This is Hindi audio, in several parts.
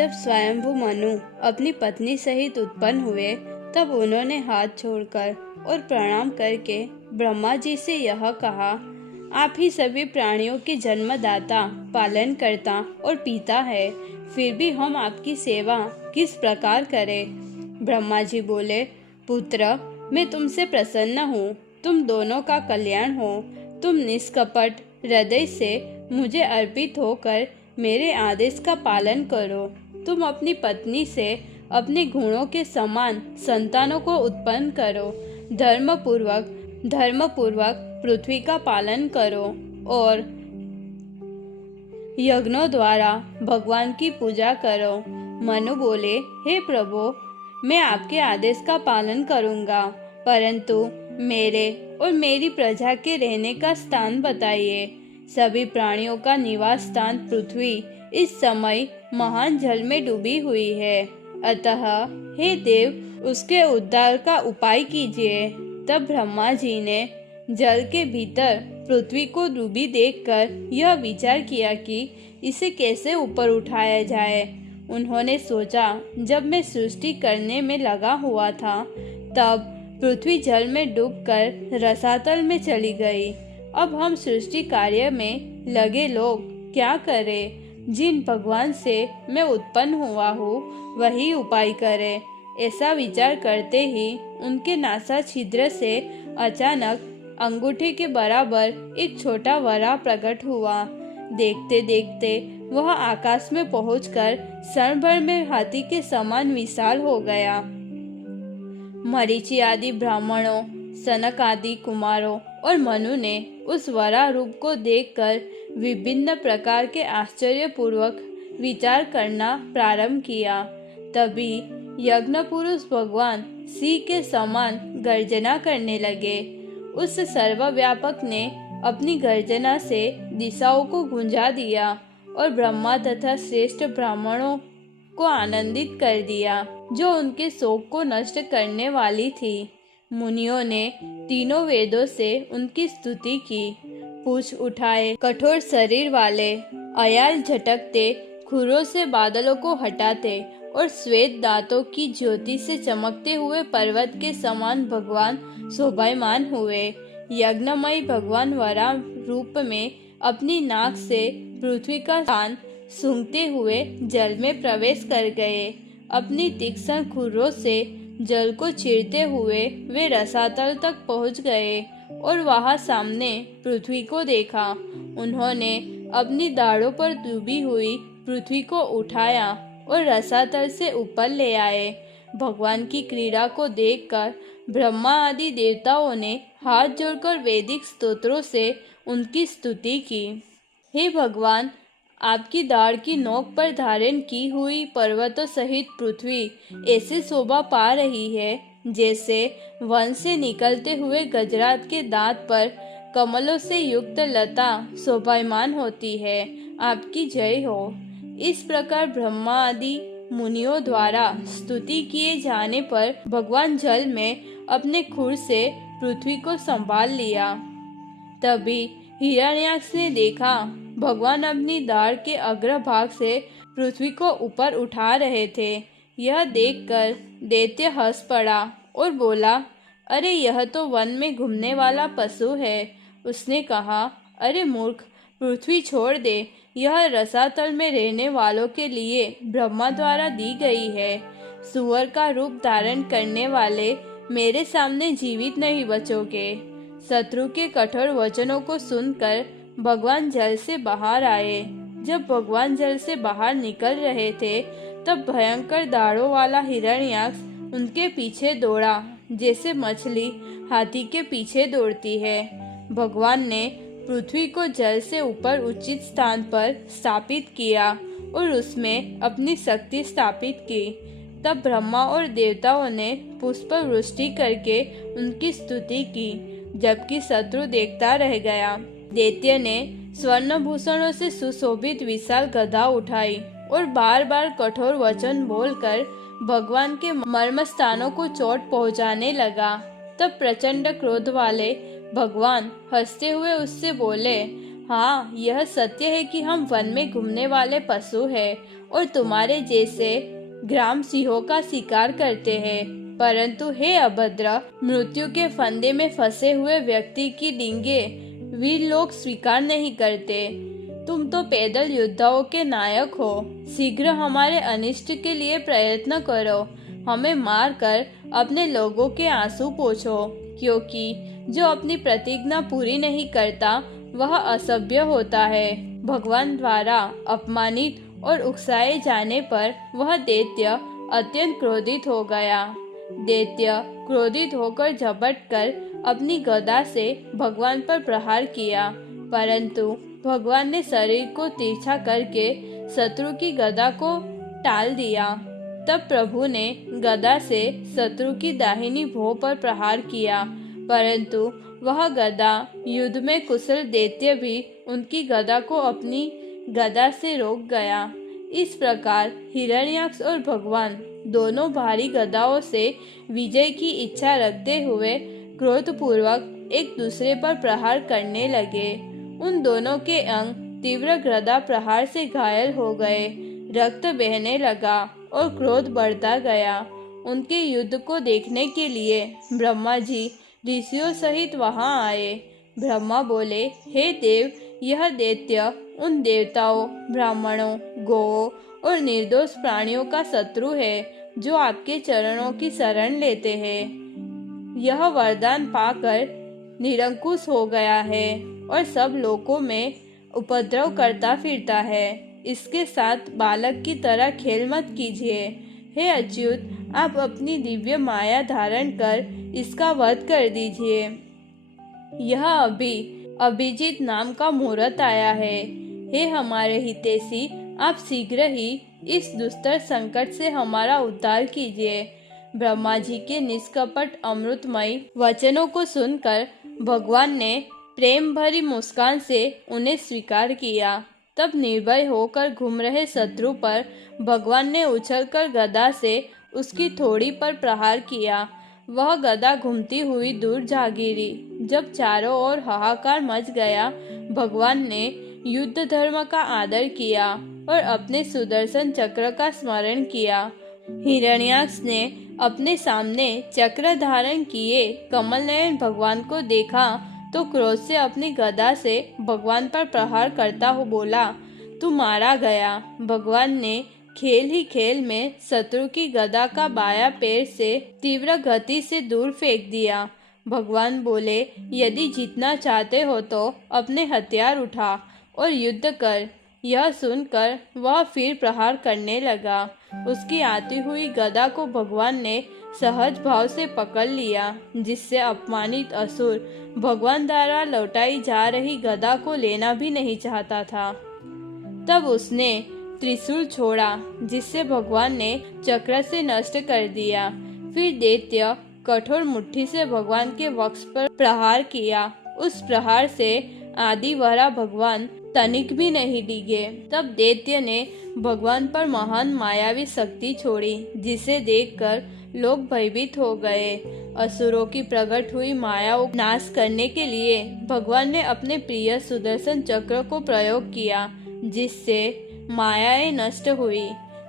जब स्वयंभू मनु अपनी पत्नी सहित उत्पन्न हुए तब उन्होंने हाथ छोड़कर और प्रणाम करके ब्रह्मा जी से यह कहा, आप ही सभी प्राणियों के जन्मदाता, पालनकर्ता और पिता है, फिर भी हम आपकी सेवा किस प्रकार करें। ब्रह्मा जी बोले, पुत्र, मैं तुमसे प्रसन्न हूँ, तुम दोनों का कल्याण हो। तुम निष्कपट हृदय से मुझे अर्पित होकर मेरे आदेश का पालन करो। तुम अपनी पत्नी से अपने गुणों के समान संतानों को उत्पन्न करो। धर्मपूर्वक पृथ्वी का पालन करो और यज्ञों द्वारा भगवान की पूजा करो। मनु बोले, हे प्रभु, मैं आपके आदेश का पालन करूंगा, परंतु मेरे और मेरी प्रजा के रहने का स्थान बताइए। सभी प्राणियों का निवास स्थान पृथ्वी इस समय महान जल में डूबी हुई है, अतः हे देव, उसके उद्धार का उपाय कीजिए। तब ब्रह्मा जी ने जल के भीतर पृथ्वी को डूबी देखकर यह विचार किया कि इसे कैसे ऊपर उठाया जाए। उन्होंने सोचा, जब मैं सृष्टि करने में लगा हुआ था तब पृथ्वी जल में डूबकर रसातल में चली गई। अब हम सृष्टि कार्य में लगे लोग क्या करें। जिन भगवान से मैं उत्पन्न हुआ हूँ वही उपाय करें। ऐसा विचार करते ही उनके नासा छिद्र से अचानक अंगूठे के बराबर एक छोटा वराह प्रकट हुआ। देखते देखते वह आकाश में पहुंचकर क्षण भर में हाथी के समान विशाल हो गया। मरीचि आदि ब्राह्मणों, सनक आदि कुमारों और मनु ने उस वराह रूप को देखकर विभिन्न प्रकार के आश्चर्यपूर्वक विचार करना प्रारंभ किया। तभी यज्ञ पुरुष भगवान सिंह के समान गर्जना करने लगे। उस सर्वव्यापक ने अपनी गर्जना से दिशाओं को गुंजा दिया और ब्रह्मा तथा श्रेष्ठ ब्राह्मणों को आनंदित कर दिया, जो उनके शोक को नष्ट करने वाली थी। मुनियों ने तीनों वेदों से उनकी स्तुति की। पूछ उठाए कठोर शरीर वाले, अयाल झटकते खुरों से बादलों को हटाते और श्वेत दांतों की ज्योति से चमकते हुए पर्वत के समान भगवान शोभायमान हुए। यज्ञमय भगवान वराह रूप में अपनी नाक से पृथ्वी का स्थान सूंघते हुए जल में प्रवेश कर गए। अपनी तीक्ष्ण खुरों से जल को चीरते हुए वे रसातल तक पहुंच गए और वहां सामने पृथ्वी को देखा। उन्होंने अपनी दाढ़ों पर डूबी हुई पृथ्वी को उठाया और रसातल से ऊपर ले आए। भगवान की क्रीड़ा को देखकर ब्रह्मा आदि देवताओं ने हाथ जोड़कर वैदिक स्तोत्रों से उनकी स्तुति की। हे भगवान, आपकी दाढ़ की नोक पर धारण की हुई पर्वतों सहित पृथ्वी ऐसी शोभा पा रही है जैसे वन से निकलते हुए गजरात के दांत पर कमलों से युक्त लता शोभायमान होती है। आपकी जय हो। इस प्रकार ब्रह्मा आदि मुनियों द्वारा स्तुति किए जाने पर भगवान जल में अपने खुर से पृथ्वी को संभाल लिया। तभी हिरण्याक्ष ने देखा, भगवान अपनी दाढ़ के अग्रभाग से पृथ्वी को ऊपर उठा रहे थे। यह देखकर दैत्य हंस पड़ा और बोला, अरे यह तो वन में घूमने वाला पशु है। उसने कहा, अरे मूर्ख, पृथ्वी छोड़ दे, यह रसातल में रहने वालों के लिए ब्रह्मा द्वारा दी गई है। सुअर का रूप धारण करने वाले मेरे सामने जीवित नहीं बचोगे। शत्रु के कठोर वचनों को सुनकर भगवान जल से बाहर आए। जब भगवान जल से बाहर निकल रहे थे तब भयंकर दाढ़ों वाला हिरण्याक्ष उनके पीछे दौड़ा, जैसे मछली हाथी के पीछे दौड़ती है। भगवान ने पृथ्वी को जल से ऊपर उचित स्थान पर स्थापित किया और उसमें अपनी शक्ति स्थापित की। तब ब्रह्मा और देवताओं ने पुष्प वृष्टि करके उनकी स्तुति की, जबकि शत्रु देखता रह गया। दैत्य ने स्वर्ण भूषणों से सुशोभित विशाल गदा उठाई और बार बार कठोर वचन बोलकर भगवान के मर्म स्थानों को चोट पहुंचाने लगा। तब प्रचंड क्रोध वाले भगवान हंसते हुए उससे बोले, हाँ, यह सत्य है कि हम वन में घूमने वाले पशु हैं और तुम्हारे जैसे ग्राम सिंहों का शिकार करते हैं, परंतु हे अभद्र, मृत्यु के फंदे में फंसे हुए व्यक्ति की डींगे वीर लोग स्वीकार नहीं करते। तुम तो पैदल योद्धाओं के नायक हो। शीघ्र हमारे अनिष्ट के लिए प्रयत्न करो, हमें मार कर अपने लोगों के आंसू पोंछो, क्योंकि जो अपनी प्रतिज्ञा पूरी नहीं करता वह असभ्य होता है। भगवान द्वारा अपमानित और उकसाए जाने पर वह दैत्य अत्यंत क्रोधित हो गया। दैत्य क्रोधित होकर झपटकर अपनी गदा से भगवान पर प्रहार किया, परंतु भगवान ने शरीर को तिरछा करके शत्रु की गदा को टाल दिया। तब प्रभु ने गदा से शत्रु की दाहिनी भौं पर प्रहार किया, परंतु वह गदा युद्ध में कुशल दैत्य भी उनकी गदा को अपनी गदा से रोक गया। इस प्रकार हिरण्याक्ष और भगवान दोनों भारी गदाओं से विजय की इच्छा रखते हुए क्रोधपूर्वक एक दूसरे पर प्रहार करने लगे। उन दोनों के अंग तीव्र गदा प्रहार से घायल हो गए, रक्त बहने लगा और क्रोध बढ़ता गया। उनके युद्ध को देखने के लिए ब्रह्मा जी ऋषियों सहित वहां आए। ब्रह्मा बोले, हे देव, यह दैत्य उन देवताओं, ब्राह्मणों, गोवों और निर्दोष प्राणियों का शत्रु है जो आपके चरणों की शरण लेते हैं। यह वरदान पाकर निरंकुश हो गया है और सब लोकों में उपद्रव करता फिरता है। इसके साथ बालक की तरह खेल मत कीजिए। हे अच्युत, आप अपनी दिव्य माया धारण कर इसका वध कर दीजिए। यह अभी अभिजीत नाम का मुहूर्त आया है। हे हमारे हितैषी, आप शीघ्र ही इस दुस्तर संकट से हमारा उद्धार कीजिए। ब्रह्मा जी के निष्कपट अमृतमयी वचनों को सुनकर भगवान ने प्रेम भरी मुस्कान से उन्हें स्वीकार किया। तब निर्भय होकर घूम रहे शत्रु पर भगवान ने उछलकर गदा से उसकी थोड़ी पर प्रहार किया। वह गदा घूमती हुई दूर जा गिरी। जब चारों ओर हाहाकार मच गया, भगवान ने युद्ध धर्म का आदर किया और अपने सुदर्शन चक्र का स्मरण किया। हिरण्याक्ष ने अपने सामने चक्र धारण किए कमल नयन भगवान को देखा तो क्रोध से अपनी गदा से भगवान पर प्रहार करता हुआ बोला, तू मारा गया। भगवान ने खेल ही खेल में शत्रु की गदा का बाया पैर से तीव्र गति से दूर फेंक दिया। भगवान बोले, यदि जीतना चाहते हो तो अपने हथियार उठा और युद्ध कर। यह सुनकर वह फिर प्रहार करने लगा। उसकी आती हुई गदा को भगवान ने सहज भाव से पकड़ लिया, जिससे अपमानित असुर भगवान द्वारा लौटाई जा रही गदा को लेना भी नहीं चाहता था। तब उसने त्रिशूल छोड़ा, जिससे भगवान ने चक्र से नष्ट कर दिया। फिर दैत्य कठोर मुट्ठी से भगवान के वक्ष पर प्रहार किया। उस प्रहार से आदिवरा भगवान तनिक भी नहीं डिगे। तब दैत्य ने भगवान पर महान मायावी शक्ति छोड़ी, जिसे देखकर लोग भयभीत हो गए। असुरों की प्रकट हुई माया को नाश करने के लिए भगवान ने अपने प्रिय सुदर्शन चक्र को प्रयोग किया, जिससे मायाएं नष्ट हुई।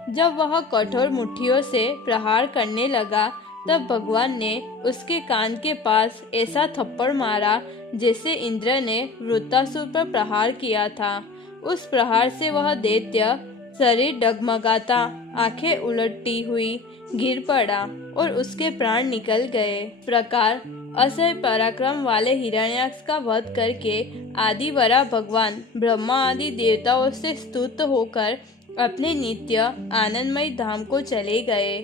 जब वह कठोर मुट्ठियों से प्रहार करने लगा, तब भगवान ने उसके कान के पास ऐसा थप्पड़ मारा जैसे इंद्र ने वृत्तासुर पर प्रहार किया था। उस प्रहार से वह दैत्य शरीर डगमगाता, आंखें उलटती हुई गिर पड़ा और उसके प्राण निकल गए। प्रकार असह्य पराक्रम वाले हिरण्याक्ष का वध करके आदिवरा भगवान ब्रह्मा आदि देवताओं से स्तुत होकर अपने नित्य आनंदमय धाम को चले गए।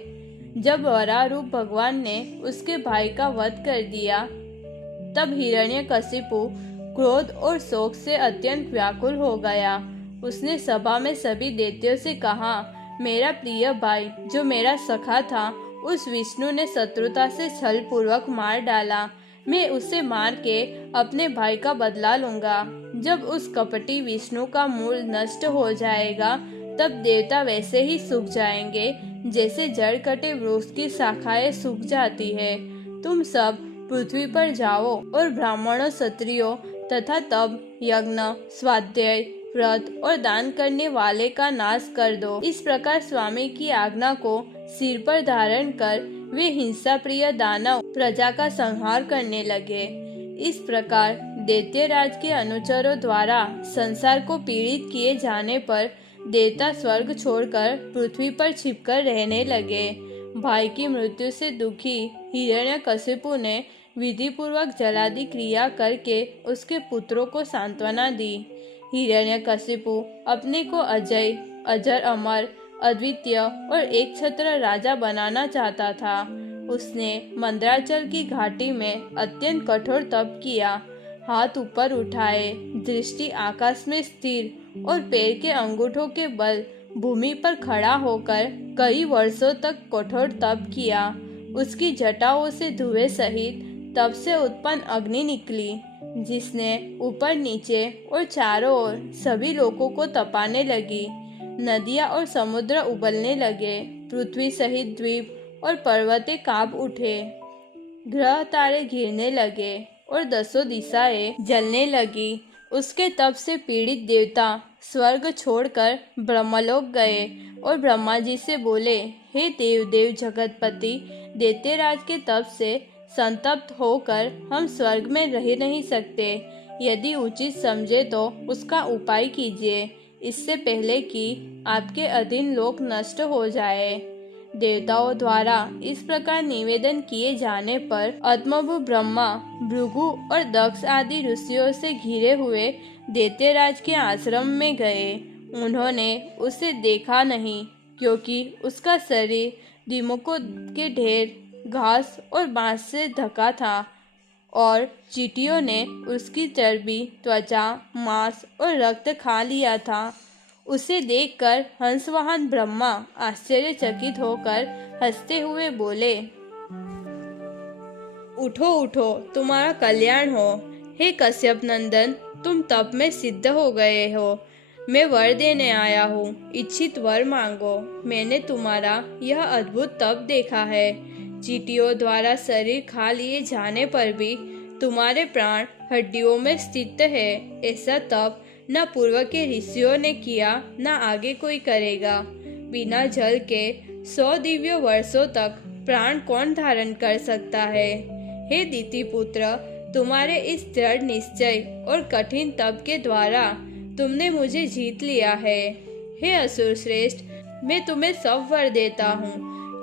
जब वरारूप भगवान ने उसके भाई का वध कर दिया, तब हिरण्यकशिपु क्रोध और शोक से अत्यंत व्याकुल हो गया। उसने सभा में सभी दैत्यों से कहा, मेरा प्रिय भाई जो मेरा सखा था, उस विष्णु ने शत्रुता से छल पूर्वक मार डाला। मैं उसे मार के अपने भाई का बदला लूंगा। जब उस कपटी विष्णु का मूल नष्ट हो जाएगा, तब देवता वैसे ही सूख जाएंगे जैसे जड़ कटे वृक्ष की शाखाएं सूख जाती है। तुम सब पृथ्वी पर जाओ और ब्राह्मणों, क्षत्रियों तथा तब यज्ञ, स्वाध्याय, व्रत और दान करने वाले का नाश कर दो। इस प्रकार स्वामी की आज्ञा को सिर पर धारण कर वे हिंसा प्रिय दानव प्रजा का संहार करने लगे। इस प्रकार दैत्यराज के अनुचरों द्वारा संसार को पीड़ित किए जाने पर देवता स्वर्ग छोड़कर पृथ्वी पर छिपकर रहने लगे। भाई की मृत्यु से दुखी हिरण्यकशिपु ने विधि पूर्वक जलादि क्रिया करके उसके पुत्रों को सांत्वना दी। हिरण्यकशिपु अपने को अजय, अजर अमर, अद्वितीय और एक छत्र राजा बनाना चाहता था। उसने मंदराचल की घाटी में अत्यंत कठोर तप किया। हाथ ऊपर उठाए, दृष्टि आकाश में स्थिर और पैर के अंगूठों के बल भूमि पर खड़ा होकर कई वर्षों तक कठोर तप किया। उसकी जटाओं से धुएं सहित तप से उत्पन्न अग्नि निकली, जिसने ऊपर नीचे और चारों ओर सभी लोगों को तपाने लगी। नदियाँ और समुद्र उबलने लगे, पृथ्वी सहित द्वीप और पर्वतें कांप उठे, ग्रह तारे गिरने लगे और दसों दिशाएं जलने लगी। उसके तप से पीड़ित देवता स्वर्ग छोड़कर ब्रह्मलोक गए और ब्रह्मा जी से बोले, हे देव जगतपति, दैत्यराज के तप से संतप्त होकर हम स्वर्ग में रह नहीं सकते। यदि उचित समझे तो उसका उपाय कीजिए, इससे पहले कि आपके अधीन लोक नष्ट हो जाए। देवताओं द्वारा इस प्रकार निवेदन किए जाने पर आत्मभु ब्रह्मा, भृगु और दक्ष आदि ऋषियों से घिरे हुए दैत्यराज के आश्रम में गए। उन्होंने उसे देखा नहीं, क्योंकि उसका शरीर दीमकों के ढेर, घास और बांस से ढका था और चींटियों ने उसकी चर्बी, त्वचा, मांस और रक्त खा लिया था। उसे देखकर हंसवाहन ब्रह्मा आश्चर्यचकित होकर हंसते हुए बोले, उठो उठो, तुम्हारा कल्याण हो। हे कश्यप नंदन, तुम तप में सिद्ध हो गए हो। मैं वर देने आया हूँ, इच्छित वर मांगो। मैंने तुम्हारा यह अद्भुत तप देखा है। चींटियों द्वारा शरीर खा लिए जाने पर भी तुम्हारे प्राण हड्डियों में स्थित है। ऐसा तप न पूर्व के ऋषियों ने किया, न आगे कोई करेगा। बिना जल के 100 दिव्य वर्षों तक प्राण कौन धारण कर सकता है। हे दिति पुत्र, तुम्हारे इस दृढ़ निश्चय और कठिन तप के द्वारा तुमने मुझे जीत लिया है। हे असुर श्रेष्ठ, मैं तुम्हें सब वर देता हूँ,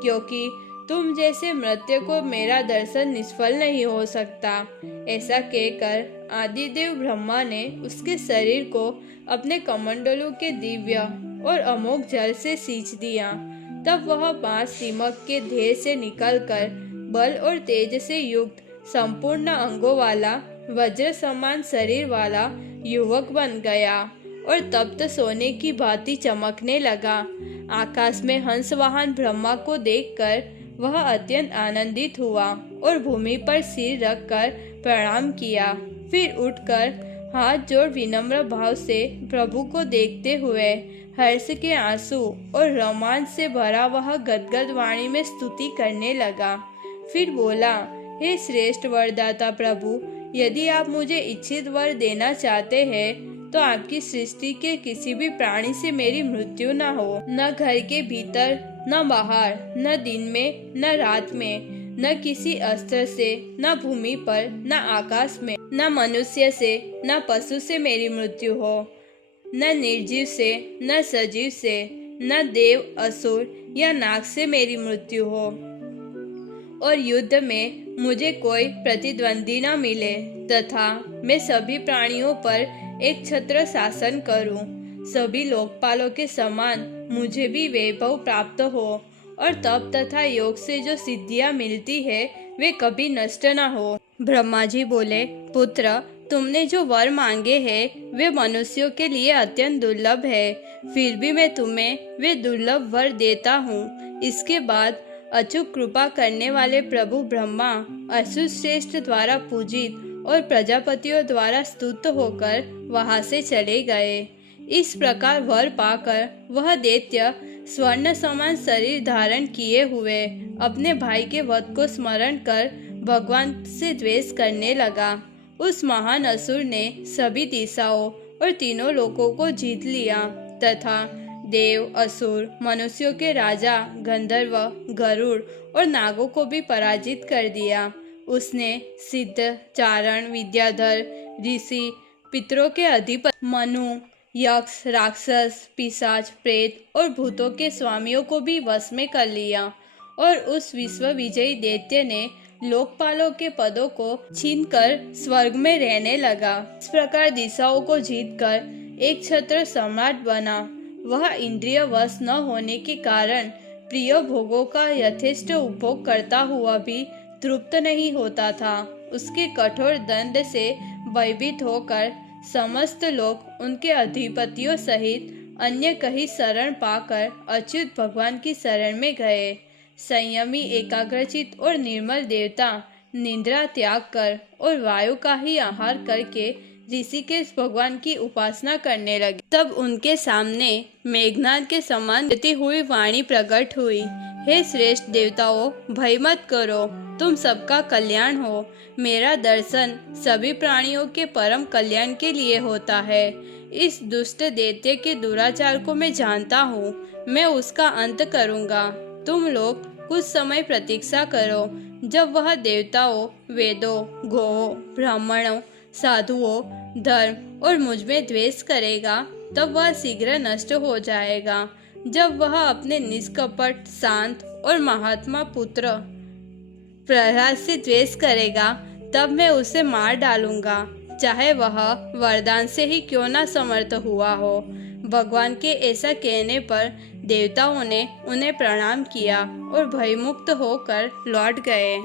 क्योंकि तुम जैसे मृत्यु को मेरा दर्शन निष्फल नहीं हो सकता। ऐसा कहकर आदिदेव ब्रह्मा ने उसके शरीर को अपने कमंडलों के दिव्य और अमोघ जल से सींच दिया। तब वह 5 दीमक के ढेर से निकलकर बल और तेज से युक्त संपूर्ण अंगों वाला वज्र समान शरीर वाला युवक बन गया और तप्त सोने की भांति चमकने लगा। आकाश में हंसवाहन ब्रह्मा को देखकर वह अत्यंत आनंदित हुआ और भूमि पर सिर रखकर प्रणाम किया। फिर उठकर हाथ जोड़ विनम्र भाव से प्रभु को देखते हुए हर्ष के आंसू और रोमांच से भरा वह गदगद वाणी में स्तुति करने लगा। फिर बोला, हे श्रेष्ठ वरदाता प्रभु, यदि आप मुझे इच्छित वर देना चाहते हैं तो आपकी सृष्टि के किसी भी प्राणी से मेरी मृत्यु न हो, न घर के भीतर, न बाहर, न दिन में, न रात में, न किसी अस्त्र से, न भूमि पर, न आकाश में, न मनुष्य से, न पशु से मेरी मृत्यु हो, न निर्जीव से, न सजीव से, न देव, असुर या नाग से मेरी मृत्यु हो, और युद्ध में मुझे कोई प्रतिद्वंदी न मिले, तथा मैं सभी प्राणियों पर एक छत्र शासन करूं। सभी लोकपालों के समान मुझे भी वैभव प्राप्त हो और तप तथा योग से जो सिद्धियां मिलती है वे कभी नष्ट न हो। ब्रह्मा जी बोले, पुत्र, तुमने जो वर मांगे हैं वे मनुष्यों के लिए अत्यंत दुर्लभ है, फिर भी मैं तुम्हें वे दुर्लभ वर देता हूँ। इसके बाद अचूक कृपा करने वाले प्रभु ब्रह्मा असुर श्रेष्ठ द्वारा पूजित और प्रजापतियों द्वारा स्तुत होकर वहां से चले गए। इस प्रकार वर पाकर वह दैत्य स्वर्ण समान शरीर धारण किए हुए अपने भाई के वध को स्मरण कर भगवान से द्वेष करने लगा उस महान असुर ने सभी दिशाओं और तीनों लोकों को जीत लिया तथा देव, असुर, मनुष्यों के राजा, गंधर्व, गरुड़ और नागों को भी पराजित कर दिया। उसने सिद्ध, चारण, विद्याधर, ऋषि, पितरों के अधिपति, मनु, यक्ष, राक्षस, पिशाच, प्रेत और भूतों के स्वामियों को भी वश में कर लिया और उस विश्व विजयी दैत्य ने लोकपालों के पदों को छीनकर स्वर्ग में रहने लगा। इस प्रकार दिशाओं को जीतकर एक छत्र सम्राट बना। वह इंद्रिय वश न होने के कारण प्रिय भोगों का यथेष्ट उपभोग करता हुआ भी तृप्त नहीं होता था। उसके कठोर दंड से भयभीत होकर समस्त लोग उनके अधिपतियों सहित अन्य कहीं शरण पाकर अच्युत भगवान की शरण में गए। संयमी, एकाग्रचित और निर्मल देवता निद्रा त्याग कर और वायु का ही आहार करके ऋषिकेश भगवान की उपासना करने लगे। तब उनके सामने मेघनाद के समान बहती हुई वाणी प्रकट हुई। हे श्रेष्ठ देवताओं, भय मत करो, तुम सबका कल्याण हो। मेरा दर्शन सभी प्राणियों के परम कल्याण के लिए होता है। इस दुष्ट दैत्य के दुराचार को मैं जानता हूँ, मैं उसका अंत करूँगा। तुम लोग कुछ समय प्रतीक्षा करो। जब वह देवताओं, वेदों, गौओं, ब्राह्मणों, साधुओं, धर्म और मुझ में द्वेष करेगा तब वह शीघ्र नष्ट हो जाएगा। जब वह अपने निष्कपट, शांत और महात्मा पुत्र प्रहलाद से द्वेष करेगा तब मैं उसे मार डालूंगा, चाहे वह वरदान से ही क्यों न समर्थ हुआ हो। भगवान के ऐसा कहने पर देवताओं ने उन्हें प्रणाम किया और भयमुक्त होकर लौट गए।